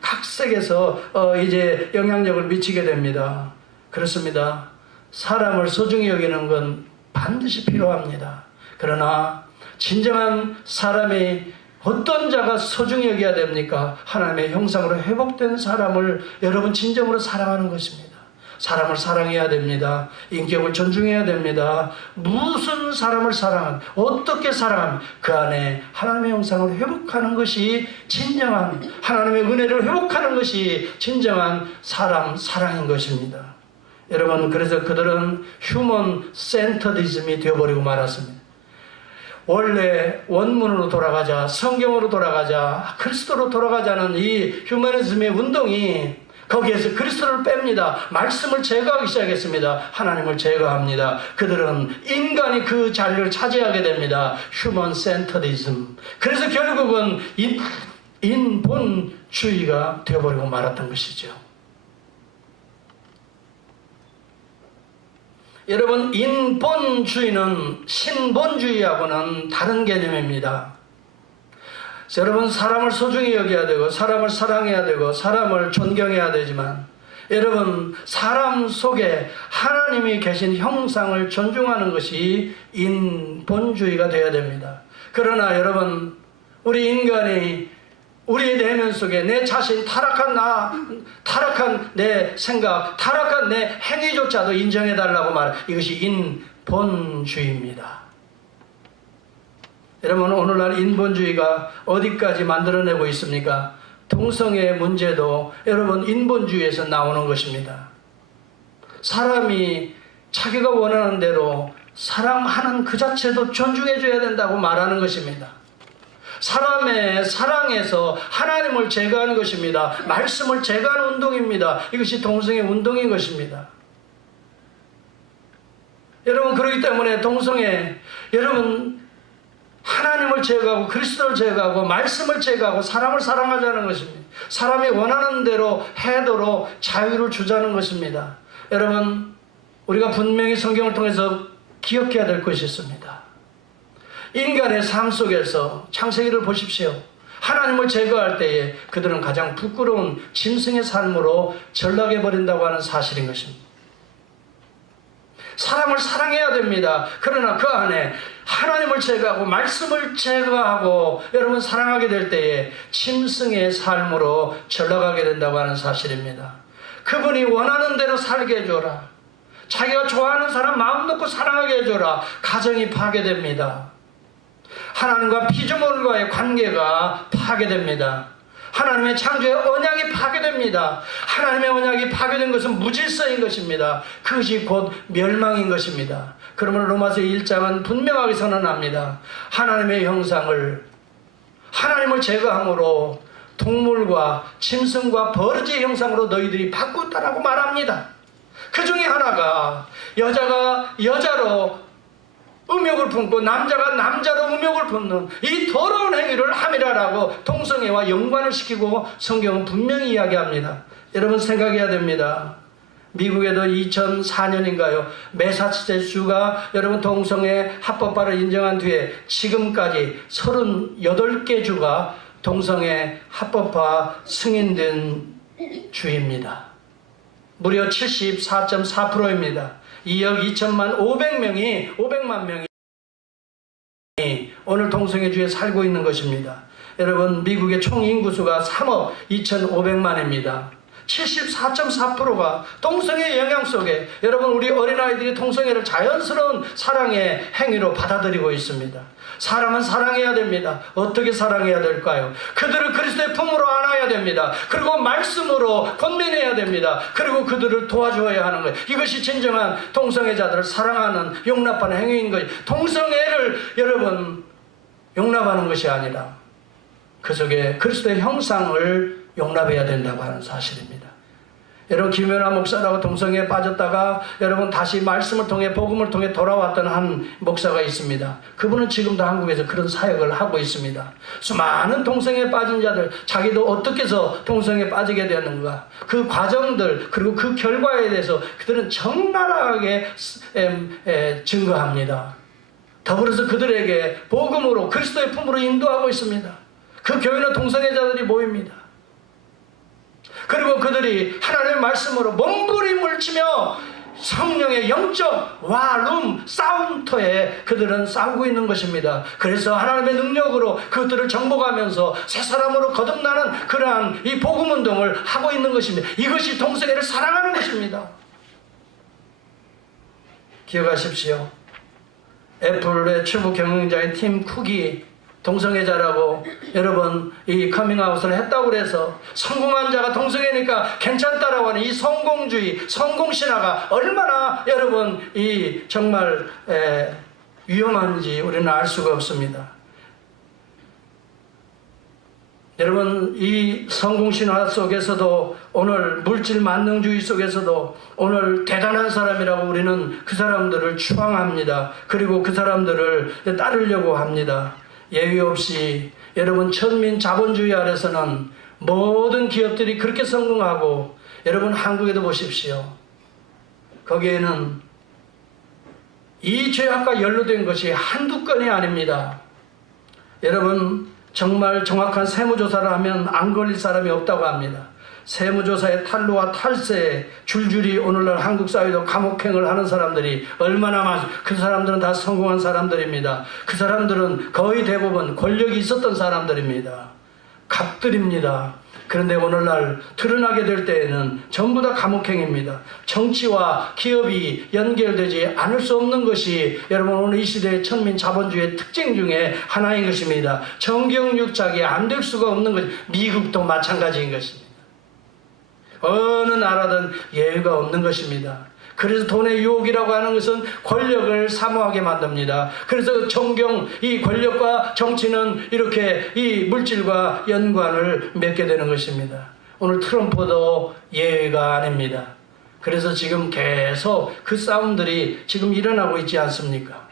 각색에서 이제 영향력을 미치게 됩니다. 그렇습니다. 사람을 소중히 여기는 건 반드시 필요합니다. 그러나 진정한 사람이 어떤 자가 소중히 여겨야 됩니까? 하나님의 형상으로 회복된 사람을 여러분 진정으로 사랑하는 것입니다. 사람을 사랑해야 됩니다. 인격을 존중해야 됩니다. 무슨 사람을 사랑하면 어떻게 사랑하면 그 안에 하나님의 형상을 회복하는 것이 진정한 하나님의 은혜를 회복하는 것이 진정한 사랑인 것입니다. 여러분, 그래서 그들은 휴먼 센터디즘이 되어버리고 말았습니다. 원래 원문으로 돌아가자, 성경으로 돌아가자, 그리스도로 돌아가자는 이 휴머니즘의 운동이 거기에서 그리스도를 뺍니다. 말씀을 제거하기 시작했습니다. 하나님을 제거합니다. 그들은 인간이 그 자리를 차지하게 됩니다. 휴먼 센터디즘. 그래서 결국은 인본주의가 되어버리고 말았던 것이죠. 여러분, 인본주의는 신본주의하고는 다른 개념입니다. 여러분, 사람을 소중히 여겨야 되고 사람을 사랑해야 되고 사람을 존경해야 되지만 여러분, 사람 속에 하나님이 계신 형상을 존중하는 것이 인본주의가 되어야 됩니다. 그러나 여러분, 우리 인간이 우리의 내면 속에 내 자신, 타락한 내 생각, 타락한 내 행위조차도 인정해달라고 이것이 인본주의입니다. 여러분, 오늘날 인본주의가 어디까지 만들어내고 있습니까? 동성애 문제도 여러분 인본주의에서 나오는 것입니다. 사람이 자기가 원하는 대로 사랑하는 그 자체도 존중해줘야 된다고 말하는 것입니다. 사람의 사랑에서 하나님을 제거하는 것입니다. 말씀을 제거하는 운동입니다. 이것이 동성애 운동인 것입니다. 여러분, 그렇기 때문에 동성애, 여러분, 하나님을 제거하고 그리스도를 제거하고 말씀을 제거하고 사람을 사랑하자는 것입니다. 사람이 원하는 대로 해도록 자유를 주자는 것입니다. 여러분, 우리가 분명히 성경을 통해서 기억해야 될 것이 있습니다. 인간의 삶 속에서 창세기를 보십시오. 하나님을 제거할 때에 그들은 가장 부끄러운 짐승의 삶으로 전락해버린다고 하는 사실인 것입니다. 사람을 사랑해야 됩니다. 그러나 그 안에 하나님을 제거하고 말씀을 제거하고 여러분 사랑하게 될 때에 짐승의 삶으로 전락하게 된다고 하는 사실입니다. 그분이 원하는 대로 살게 해줘라. 자기가 좋아하는 사람 마음 놓고 사랑하게 해줘라. 가정이 파괴됩니다. 하나님과 피조물과의 관계가 파괴됩니다. 하나님의 창조의 언약이 파괴됩니다. 하나님의 언약이 파괴된 것은 무질서인 것입니다. 그것이 곧 멸망인 것입니다. 그러므로 로마서 1장은 분명하게 선언합니다. 하나님의 형상을, 하나님을 제거함으로 동물과 짐승과 버러지의 형상으로 너희들이 바꿨다라고 말합니다. 그 중에 하나가 여자가 여자로 음욕을 품고 남자가 남자로 음욕을 품는 이 더러운 행위를 함이라라고 동성애와 연관을 시키고 성경은 분명히 이야기합니다. 여러분 생각해야 됩니다. 미국에도 2004년인가요? 매사추세츠주가 여러분 동성애 합법화를 인정한 뒤에 지금까지 38개 주가 동성애 합법화 승인된 주입니다. 무려 74.4%입니다. 2억 2천만 500만 명이 오늘 동성애주에 살고 있는 것입니다. 여러분, 미국의 총 인구수가 3억 2,500만입니다. 74.4%가 동성애의 영향 속에 여러분 우리 어린아이들이 동성애를 자연스러운 사랑의 행위로 받아들이고 있습니다. 사람은 사랑해야 됩니다. 어떻게 사랑해야 될까요? 그들을 그리스도의 품으로 안아야 됩니다. 그리고 말씀으로 권면해야 됩니다. 그리고 그들을 도와주어야 하는 거예요. 이것이 진정한 동성애자들을 사랑하는 용납하는 행위인 거예요. 동성애를 여러분 용납하는 것이 아니라 그 속에 그리스도의 형상을 용납해야 된다고 하는 사실입니다. 여러분, 김연아 목사라고 동성애에 빠졌다가 여러분 다시 말씀을 통해 복음을 통해 돌아왔던 한 목사가 있습니다. 그분은 지금도 한국에서 그런 사역을 하고 있습니다. 수많은 동성애에 빠진 자들, 자기도 어떻게 해서 동성애에 빠지게 되었는가, 그 과정들 그리고 그 결과에 대해서 그들은 적나라하게 증거합니다. 더불어서 그들에게 복음으로 그리스도의 품으로 인도하고 있습니다. 그 교회는 동성애자들이 모입니다. 그리고 그들이 하나님의 말씀으로 몸부림을 치며 성령의 영적 와룸 싸움터에 그들은 싸우고 있는 것입니다. 그래서 하나님의 능력으로 그것들을 정복하면서 새 사람으로 거듭나는 그러한 이 복음운동을 하고 있는 것입니다. 이것이 동성애를 사랑하는 것입니다. 기억하십시오. 애플의 최고 경영자인 팀 쿡이 동성애자라고 여러분 이 커밍아웃을 했다고 그래서 성공한 자가 동성애니까 괜찮다라고 하는 이 성공주의, 성공신화가 얼마나 여러분 이 정말 위험한지 우리는 알 수가 없습니다. 여러분, 이 성공신화 속에서도 오늘 물질 만능주의 속에서도 오늘 대단한 사람이라고 우리는 그 사람들을 추앙합니다. 그리고 그 사람들을 따르려고 합니다. 예외 없이 여러분 천민 자본주의 아래서는 모든 기업들이 그렇게 성공하고 여러분 한국에도 보십시오. 거기에는 이 죄악과 연루된 것이 한두 건이 아닙니다. 여러분 정말 정확한 세무조사를 하면 안 걸릴 사람이 없다고 합니다. 세무조사의 탈루와 탈세에 줄줄이 오늘날 한국 사회도 감옥행을 하는 사람들이 얼마나 많습니까? 그 사람들은 다 성공한 사람들입니다. 그 사람들은 거의 대부분 권력이 있었던 사람들입니다. 갑들입니다. 그런데 오늘날 드러나게 될 때에는 전부 다 감옥행입니다. 정치와 기업이 연결되지 않을 수 없는 것이 여러분 오늘 이 시대의 천민 자본주의의 특징 중에 하나인 것입니다. 정경유착이 안 될 수가 없는 것, 미국도 마찬가지인 것입니다. 어느 나라든 예외가 없는 것입니다. 그래서 돈의 유혹이라고 하는 것은 권력을 사모하게 만듭니다. 그래서 정경, 이 권력과 정치는 이렇게 이 물질과 연관을 맺게 되는 것입니다. 오늘 트럼프도 예외가 아닙니다. 그래서 지금 계속 그 싸움들이 지금 일어나고 있지 않습니까?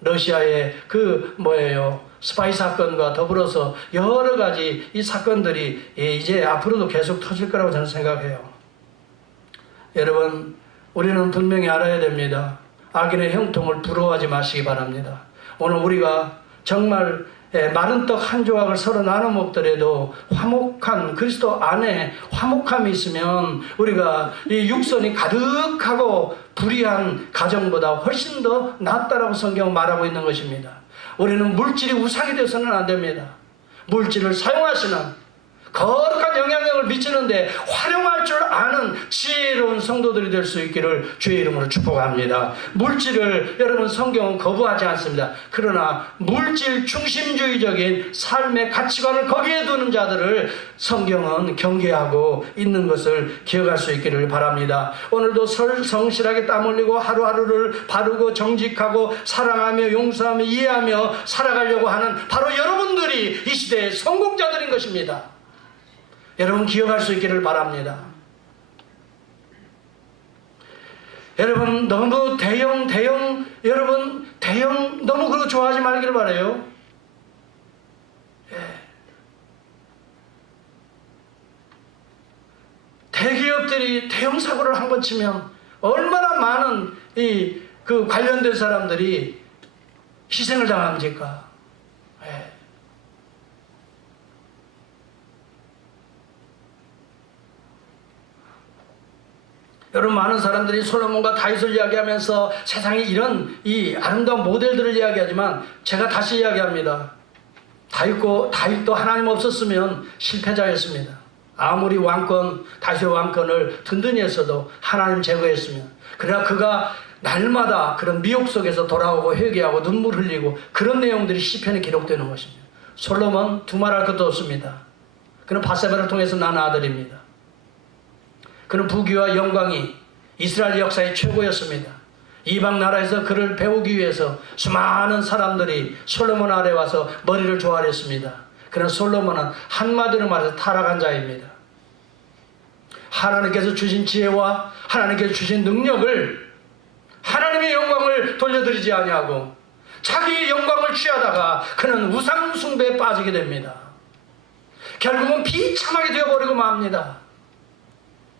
러시아의 스파이 사건과 더불어서 여러 가지 이 사건들이 이제 앞으로도 계속 터질 거라고 저는 생각해요. 여러분, 우리는 분명히 알아야 됩니다. 악인의 형통을 부러워하지 마시기 바랍니다. 오늘 우리가 정말 마른 떡 한 조각을 서로 나눠 먹더라도 화목한 그리스도 안에 화목함이 있으면 우리가 이 육선이 가득하고 불의한 가정보다 훨씬 더 낫다라고 성경은 말하고 있는 것입니다. 우리는 물질이 우상이 되어서는 안 됩니다. 물질을 사용하시는 거룩한 영향력을 미치는데 활용할 줄 아는 지혜로운 성도들이 될 수 있기를 주의 이름으로 축복합니다. 물질을 여러분 성경은 거부하지 않습니다. 그러나 물질 중심주의적인 삶의 가치관을 거기에 두는 자들을 성경은 경계하고 있는 것을 기억할 수 있기를 바랍니다. 오늘도 성실하게 땀 흘리고 하루하루를 바르고 정직하고 사랑하며 용서하며 이해하며 살아가려고 하는 바로 여러분들이 이 시대의 성공자들인 것입니다. 여러분 기억할 수 있기를 바랍니다. 여러분 너무 여러분 대형 너무 그거 좋아하지 말기를 바라요. 대기업들이 대형 사고를 한번 치면 얼마나 많은 그 관련된 사람들이 희생을 당합니까? 여러분 많은 사람들이 솔로몬과 다윗을 이야기하면서 세상에 이런 이 아름다운 모델들을 이야기하지만 제가 다시 이야기합니다. 다윗도 하나님 없었으면 실패자였습니다. 아무리 다윗의 왕권을 든든히 했어도 하나님 제거했으면, 그러나 그가 날마다 그런 미혹 속에서 돌아오고 회개하고 눈물 흘리고 그런 내용들이 시편에 기록되는 것입니다. 솔로몬 두말할 것도 없습니다. 그는 바세바를 통해서 난 아들입니다. 그는 부귀와 영광이 이스라엘 역사의 최고였습니다. 이방 나라에서 그를 배우기 위해서 수많은 사람들이 솔로몬 아래 와서 머리를 조아렸습니다. 그러나 솔로몬은 한마디로 말해서 타락한 자입니다. 하나님께서 주신 지혜와 하나님께서 주신 능력을 하나님의 영광을 돌려드리지 아니하고 자기의 영광을 취하다가 그는 우상 숭배에 빠지게 됩니다. 결국은 비참하게 되어버리고 맙니다.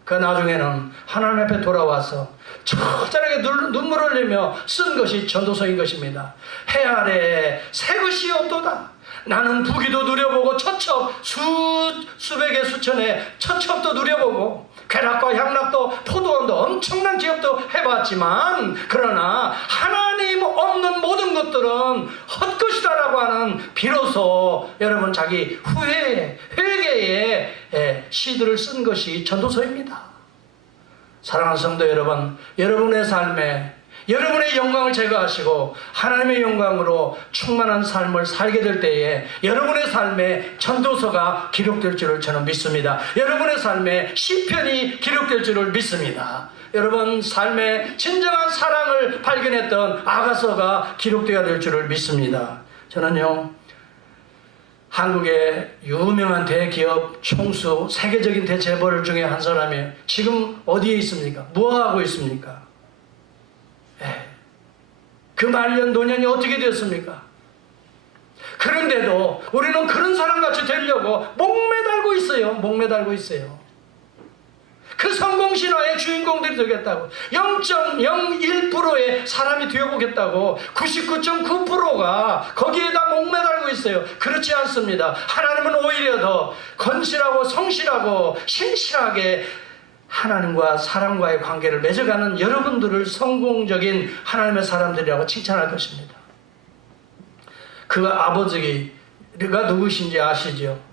그 나중에는 하나님 앞에 돌아와서 처절하게 눈물을 흘리며 쓴 것이 전도서인 것입니다. 해 아래에 새 것이 없도다. 나는 부귀도 누려보고 수백의 수천의 처첩도 누려보고 쾌락과 향락도 포도원도 엄청난 기업도 해봤지만 그러나 하나님 없는 모든 것들은 헛것이다라고 하는 비로소 여러분 자기 회개의 시들을 쓴 것이 전도서입니다. 사랑하는 성도 여러분, 여러분의 삶에 여러분의 영광을 제거하시고 하나님의 영광으로 충만한 삶을 살게 될 때에 여러분의 삶에 전도서가 기록될 줄을 저는 믿습니다. 여러분의 삶에 시편이 기록될 줄을 믿습니다. 여러분 삶에 진정한 사랑을 발견했던 아가서가 기록되어야 될 줄을 믿습니다. 저는요, 한국의 유명한 대기업 총수 세계적인 대재벌 중에 한 사람이에요. 지금 어디에 있습니까? 뭐하고 있습니까? 그 말년 노년이 어떻게 되었습니까? 그런데도 우리는 그런 사람같이 되려고 목매달고 있어요. 그 성공신화의 주인공들이 되겠다고, 0.01%의 사람이 되어보겠다고 99.9%가 거기에다 목매달고 있어요. 그렇지 않습니다. 하나님은 오히려 더 건실하고 성실하고 신실하게 하나님과 사람과의 관계를 맺어가는 여러분들을 성공적인 하나님의 사람들이라고 칭찬할 것입니다. 그 아버지가 누구신지 아시죠?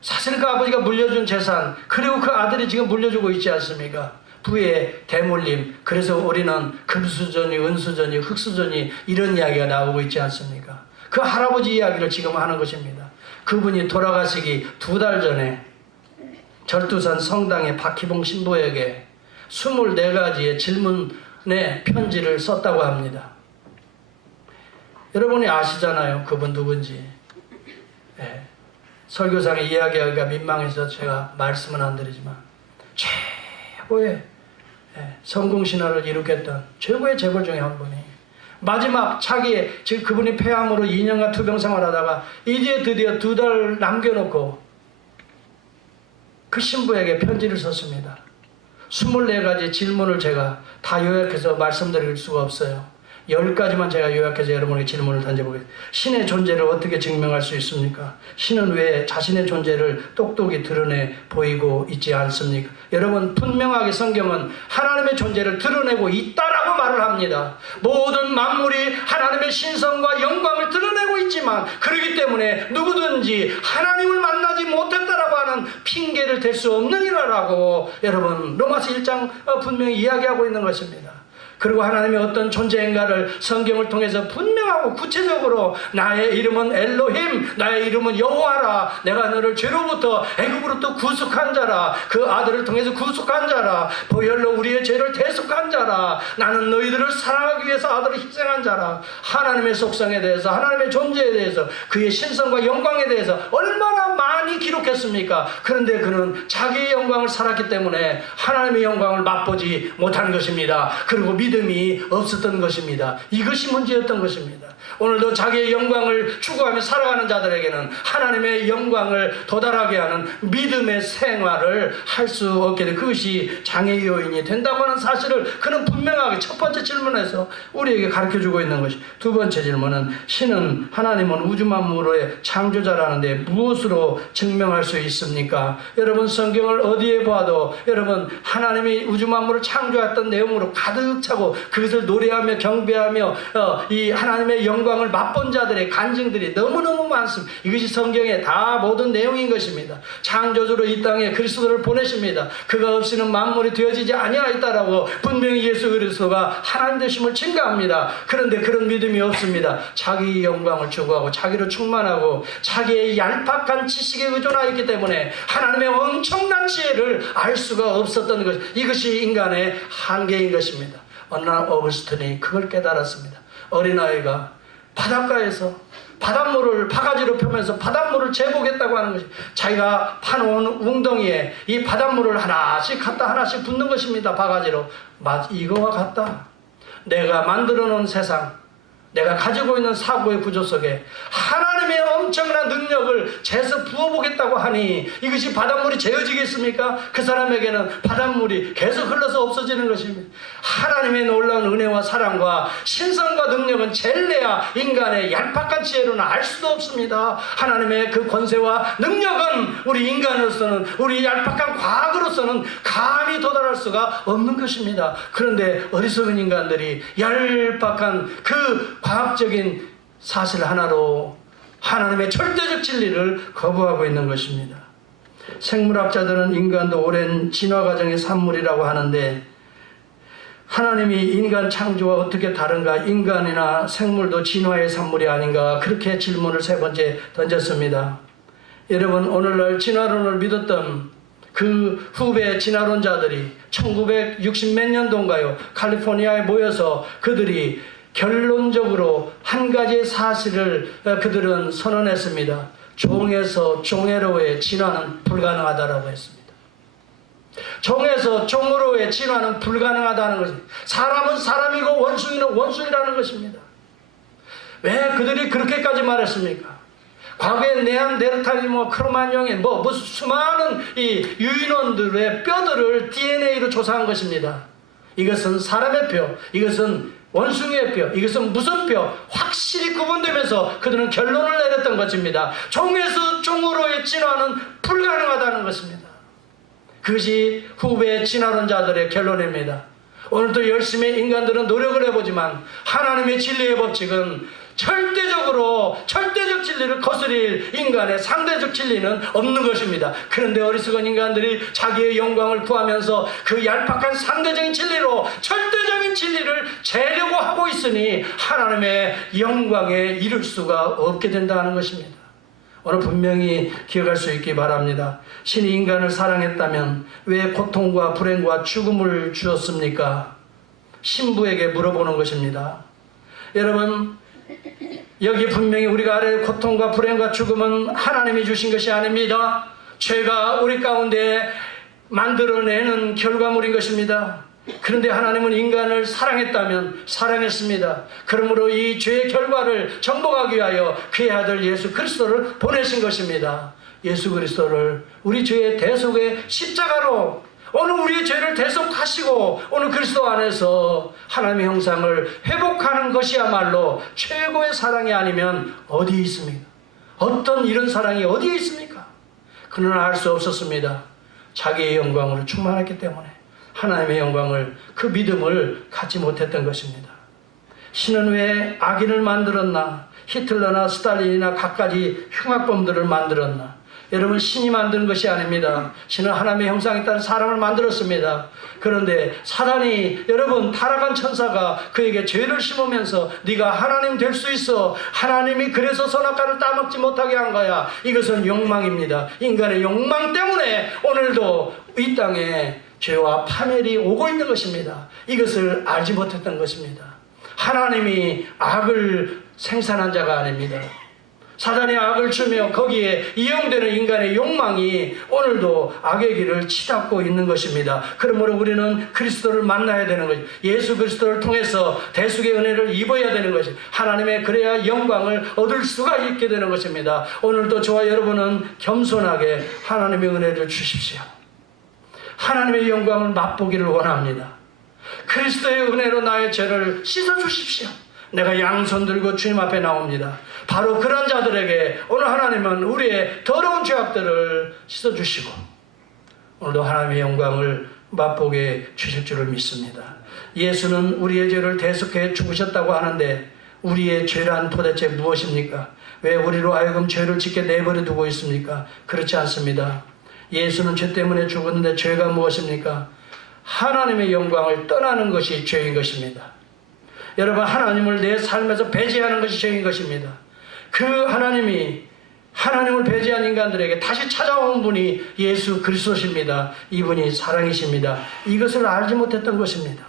사실 그 아버지가 물려준 재산, 그리고 그 아들이 지금 물려주고 있지 않습니까? 부의 대물림. 그래서 우리는 금수저니 은수저니 흙수저니 이런 이야기가 나오고 있지 않습니까? 그 할아버지 이야기를 지금 하는 것입니다. 그분이 돌아가시기 2달 전에 절두산 성당의 박희봉 신부에게 24가지의 질문의 편지를 썼다고 합니다. 여러분이 아시잖아요. 그분 누군지. 예. 설교상에 이야기하기가 민망해서 제가 말씀은 안 드리지만 최고의 성공신화를 이룩했던 최고의 재벌 중에 한 분이 마지막 차기에 지금 그분이 폐암으로 2년간 투병 생활하다가 이제 드디어 2달 남겨놓고 그 신부에게 편지를 썼습니다. 24가지 질문을 제가 다 요약해서 말씀드릴 수가 없어요. 10가지만 제가 요약해서 여러분에게 질문을 던져보겠습니다. 신의 존재를 어떻게 증명할 수 있습니까? 신은 왜 자신의 존재를 똑똑히 드러내 보이고 있지 않습니까? 여러분, 분명하게 성경은 하나님의 존재를 드러내고 있다라고 말을 합니다. 모든 만물이 하나님의 신성과 영광을 드러내고 있지만 그렇기 때문에 누구든지 하나님을 만나지 못했다라고 하는 핑계를 댈 수 없느니라라고 여러분 로마서 1장 분명히 이야기하고 있는 것입니다. 그리고 하나님의 어떤 존재인가를 성경을 통해서 분명하고 구체적으로 나의 이름은 엘로힘, 나의 이름은 여호와라, 내가 너를 죄로부터 애굽으로부터 구속한 자라, 그 아들을 통해서 구속한 자라, 보혈로 우리의 죄를 대속한 자라, 나는 너희들을 사랑하기 위해서 아들을 희생한 자라. 하나님의 속성에 대해서, 하나님의 존재에 대해서, 그의 신성과 영광에 대해서 얼마나 많이 기록했습니까? 그런데 그는 자기의 영광을 살았기 때문에 하나님의 영광을 맛보지 못한 것입니다. 그리고 믿음이 없었던 것입니다. 이것이 문제였던 것입니다. 오늘도 자기의 영광을 추구하며 살아가는 자들에게는 하나님의 영광을 도달하게 하는 믿음의 생활을 할 수 없게 돼 그것이 장애 요인이 된다고 하는 사실을 그는 분명하게 첫 번째 질문에서 우리에게 가르쳐주고 있는 것이. 두 번째 질문은 신은 하나님은 우주 만물의 창조자라는데 무엇으로 증명할 수 있습니까? 여러분, 성경을 어디에 봐도 여러분 하나님이 우주 만물을 창조했던 내용으로 가득 차고 그것을 노래하며 경배하며 이 하나님의 영광을 맛본 자들의 간증들이 너무너무 많습니다. 이것이 성경의 다 모든 내용인 것입니다. 창조주로 이 땅에 그리스도를 보내십니다. 그가 없이는 만물이 되어지지 아니하였다라고 분명히 예수 그리스도가 하나님 되심을 증거합니다. 그런데 그런 믿음이 없습니다. 자기의 영광을 추구하고 자기로 충만하고 자기의 얄팍한 지식에 의존하였기 때문에 하나님의 엄청난 지혜를 알 수가 없었던 것, 이것이 인간의 한계인 것입니다. 어느 날 어거스틴이 그걸 깨달았습니다. 어린아이가 바닷가에서 바닷물을 바가지로 펴면서 바닷물을 재보겠다고 하는 것이, 자기가 파놓은 웅덩이에 이 바닷물을 하나씩 갖다 하나씩 붓는 것입니다. 바가지로. 이거와 같다. 내가 만들어 놓은 세상, 내가 가지고 있는 사고의 구조 속에 하나님의 엄청난 능력을 재서 부어보겠다고 하니 이것이 바닷물이 재어지겠습니까? 그 사람에게는 바닷물이 계속 흘러서 없어지는 것입니다. 하나님의 놀라운 은혜와 사랑과 신성과 능력은 젤레야 인간의 얄팍한 지혜로는 알 수도 없습니다. 하나님의 그 권세와 능력은 우리 인간으로서는, 우리 얄팍한 과학으로서는 감히 도달할 수가 없는 것입니다. 그런데 어리석은 인간들이 얄팍한 그 과학적인 사실 하나로 하나님의 절대적 진리를 거부하고 있는 것입니다. 생물학자들은 인간도 오랜 진화 과정의 산물이라고 하는데 하나님이 인간 창조와 어떻게 다른가, 인간이나 생물도 진화의 산물이 아닌가, 그렇게 질문을 세 번째 던졌습니다. 여러분, 오늘날 진화론을 믿었던 그 후배 진화론자들이 1960 몇 년도인가요? 캘리포니아에 모여서 그들이 결론적으로 한 가지 사실을 그들은 선언했습니다. 종에서 종애로의 진화는 불가능하다라고 했습니다. 종에서 종으로의 진화는 불가능하다는 것입니다. 사람은 사람이고 원숭이는 원숭이라는 것입니다. 왜 그들이 그렇게까지 말했습니까? 과거에 네안데르탈이 크로마뇽의 무슨 수많은 이 유인원들의 뼈들을 DNA로 조사한 것입니다. 이것은 사람의 뼈, 이것은 원숭이의 뼈, 이것은 무슨 뼈, 확실히 구분되면서 그들은 결론을 내렸던 것입니다. 종에서 종으로의 진화는 불가능하다는 것입니다. 그것이 후배 진화론자들의 결론입니다. 오늘도 열심히 인간들은 노력을 해보지만 하나님의 진리의 법칙은 절대적 진리를 거스릴 인간의 상대적 진리는 없는 것입니다. 그런데 어리석은 인간들이 자기의 영광을 구하면서 그 얄팍한 상대적인 진리로 절대적인 진리를 재려고 하고 있으니 하나님의 영광에 이를 수가 없게 된다는 것입니다. 오늘 분명히 기억할 수 있기 바랍니다. 신이 인간을 사랑했다면 왜 고통과 불행과 죽음을 주었습니까? 신부에게 물어보는 것입니다. 여러분, 여기 분명히 우리가 알아야 할 고통과 불행과 죽음은 하나님이 주신 것이 아닙니다. 죄가 우리 가운데 만들어내는 결과물인 것입니다. 그런데 하나님은 인간을 사랑했다면 사랑했습니다. 그러므로 이 죄의 결과를 정복하기 위하여 그의 아들 예수 그리스도를 보내신 것입니다. 예수 그리스도를 우리 죄의 대속의 십자가로 오늘 우리의 죄를 대속하시고 오늘 그리스도 안에서 하나님의 형상을 회복하는 것이야말로 최고의 사랑이 아니면 어디에 있습니까? 어떤 이런 사랑이 어디에 있습니까? 그러나 알 수 없었습니다. 자기의 영광으로 충만했기 때문에 하나님의 영광을, 그 믿음을 갖지 못했던 것입니다. 신은 왜 악인을 만들었나? 히틀러나 스탈린이나 갖가지 흉악범들을 만들었나? 여러분, 신이 만드는 것이 아닙니다. 신은 하나님의 형상에 따른 사람을 만들었습니다. 그런데 사단이, 여러분, 타락한 천사가 그에게 죄를 심으면서 네가 하나님 될 수 있어, 하나님이 그래서 선악과를 따먹지 못하게 한 거야, 이것은 욕망입니다. 인간의 욕망 때문에 오늘도 이 땅에 죄와 파멸이 오고 있는 것입니다. 이것을 알지 못했던 것입니다. 하나님이 악을 생산한 자가 아닙니다. 사단이 악을 주며 거기에 이용되는 인간의 욕망이 오늘도 악의 길을 치닫고 있는 것입니다. 그러므로 우리는 그리스도를 만나야 되는 것입니다. 예수 그리스도를 통해서 대속의 은혜를 입어야 되는 것입니다. 하나님의 그래야 영광을 얻을 수가 있게 되는 것입니다. 오늘도 저와 여러분은 겸손하게 하나님의 은혜를 주십시오. 하나님의 영광을 맛보기를 원합니다. 그리스도의 은혜로 나의 죄를 씻어주십시오. 내가 양손 들고 주님 앞에 나옵니다. 바로 그런 자들에게 오늘 하나님은 우리의 더러운 죄악들을 씻어주시고 오늘도 하나님의 영광을 맛보게 주실 줄을 믿습니다. 예수는 우리의 죄를 대속해 죽으셨다고 하는데 우리의 죄란 도대체 무엇입니까? 왜 우리로 하여금 죄를 짓게 내버려 두고 있습니까? 그렇지 않습니다. 예수는 죄 때문에 죽었는데 죄가 무엇입니까? 하나님의 영광을 떠나는 것이 죄인 것입니다. 여러분, 하나님을 내 삶에서 배제하는 것이 죄인 것입니다. 그 하나님이 하나님을 배제한 인간들에게 다시 찾아온 분이 예수 그리스도십니다. 이분이 사랑이십니다. 이것을 알지 못했던 것입니다.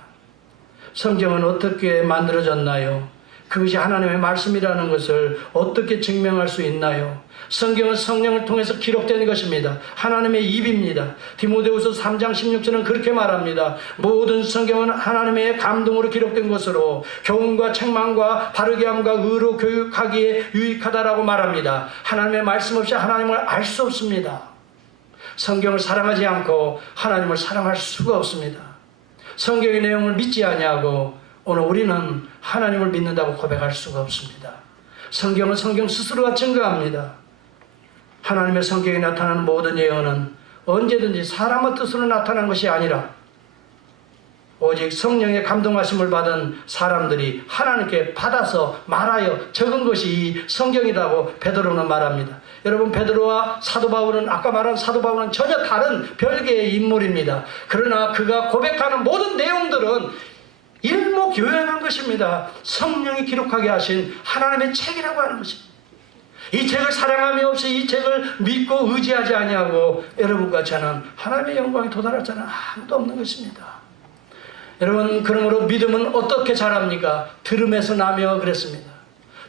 성경은 어떻게 만들어졌나요? 그것이 하나님의 말씀이라는 것을 어떻게 증명할 수 있나요? 성경은 성령을 통해서 기록된 것입니다. 하나님의 입입니다. 디모데후서 3장 16절은 그렇게 말합니다. 모든 성경은 하나님의 감동으로 기록된 것으로 교훈과 책망과 바르게 함과 의로 교육하기에 유익하다라고 말합니다. 하나님의 말씀 없이 하나님을 알 수 없습니다. 성경을 사랑하지 않고 하나님을 사랑할 수가 없습니다. 성경의 내용을 믿지 아니하고 오늘 우리는 하나님을 믿는다고 고백할 수가 없습니다. 성경은 성경 스스로가 증거합니다. 하나님의 성경에 나타나는 모든 예언은 언제든지 사람의 뜻으로 나타난 것이 아니라 오직 성령의 감동하심을 받은 사람들이 하나님께 받아서 말하여 적은 것이 이 성경이라고 베드로는 말합니다. 여러분, 베드로와 사도 바울은, 아까 말한 사도 바울은 전혀 다른 별개의 인물입니다. 그러나 그가 고백하는 모든 내용들은 일목요연한 것입니다. 성령이 기록하게 하신 하나님의 책이라고 하는 것입니다. 이 책을 사랑함이 없이 이 책을 믿고 의지하지 아니하고 여러분과 저는 하나님의 영광에 도달할 자는 아무도 없는 것입니다. 여러분, 그러므로 믿음은 어떻게 자랍니까? 들음에서 나며 그랬습니다.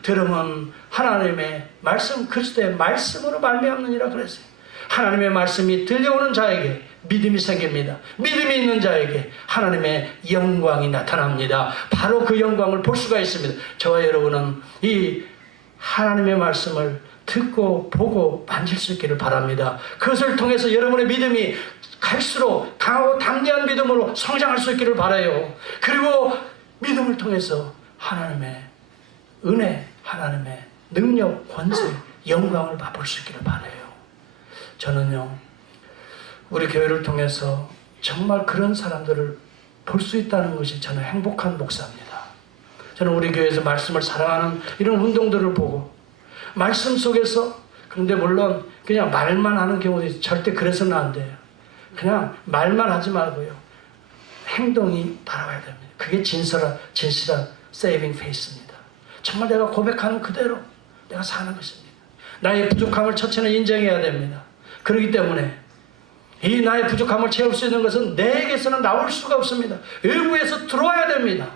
들음은 하나님의 말씀, 그리스도의 말씀으로 말미암느니라 그랬어요. 하나님의 말씀이 들려오는 자에게 믿음이 생깁니다. 믿음이 있는 자에게 하나님의 영광이 나타납니다. 바로 그 영광을 볼 수가 있습니다. 저와 여러분은 이 하나님의 말씀을 듣고 보고 만질 수 있기를 바랍니다. 그것을 통해서 여러분의 믿음이 갈수록 강하고 담대한 믿음으로 성장할 수 있기를 바라요. 그리고 믿음을 통해서 하나님의 은혜, 하나님의 능력, 권세, 영광을 맛볼 수 있기를 바라요. 저는요, 우리 교회를 통해서 정말 그런 사람들을 볼 수 있다는 것이 저는 행복한 목사입니다. 저는 우리 교회에서 말씀을 사랑하는 이런 운동들을 보고 말씀 속에서, 그런데 물론 그냥 말만 하는 경우도 있어요. 절대 그래서는 안 돼요. 그냥 말만 하지 말고요, 행동이 따라와야 됩니다. 그게 진실한 세이빙 페이스입니다. 정말 내가 고백하는 그대로 내가 사는 것입니다. 나의 부족함을 첫째는 인정해야 됩니다. 그렇기 때문에 이 나의 부족함을 채울 수 있는 것은 내게서는 나올 수가 없습니다. 외부에서 들어와야 됩니다.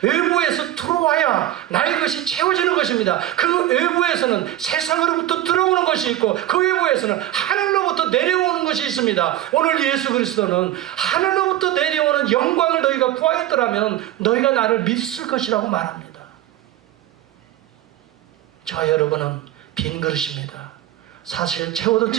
외부에서 들어와야 나의 것이 채워지는 것입니다. 그 외부에서는 세상으로부터 들어오는 것이 있고 그 외부에서는 하늘로부터 내려오는 것이 있습니다. 오늘 예수 그리스도는 하늘로부터 내려오는 영광을 너희가 구하였더라면 너희가 나를 믿을 것이라고 말합니다. 저와 여러분은 빈 그릇입니다. 사실 채워도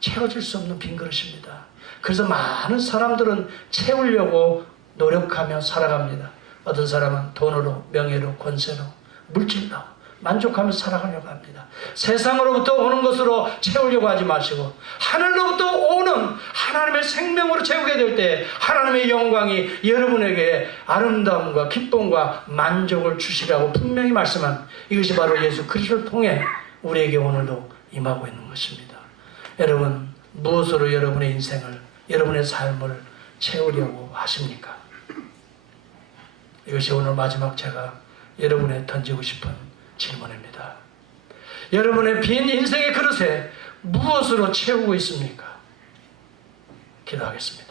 채워질 수 없는 빈 그릇입니다. 그래서 많은 사람들은 채우려고 노력하며 살아갑니다. 어떤 사람은 돈으로, 명예로, 권세로, 물질로 만족하며 살아가려고 합니다. 세상으로부터 오는 것으로 채우려고 하지 마시고 하늘로부터 오는 하나님의 생명으로 채우게 될 때 하나님의 영광이 여러분에게 아름다움과 기쁨과 만족을 주시라고 분명히 말씀한 이것이 바로 예수 그리스도를 통해 우리에게 오늘도 임하고 있는 것입니다. 여러분, 무엇으로 여러분의 인생을, 여러분의 삶을 채우려고 하십니까? 이것이 오늘 마지막 제가 여러분에 던지고 싶은 질문입니다. 여러분의 빈 인생의 그릇에 무엇으로 채우고 있습니까? 기도하겠습니다.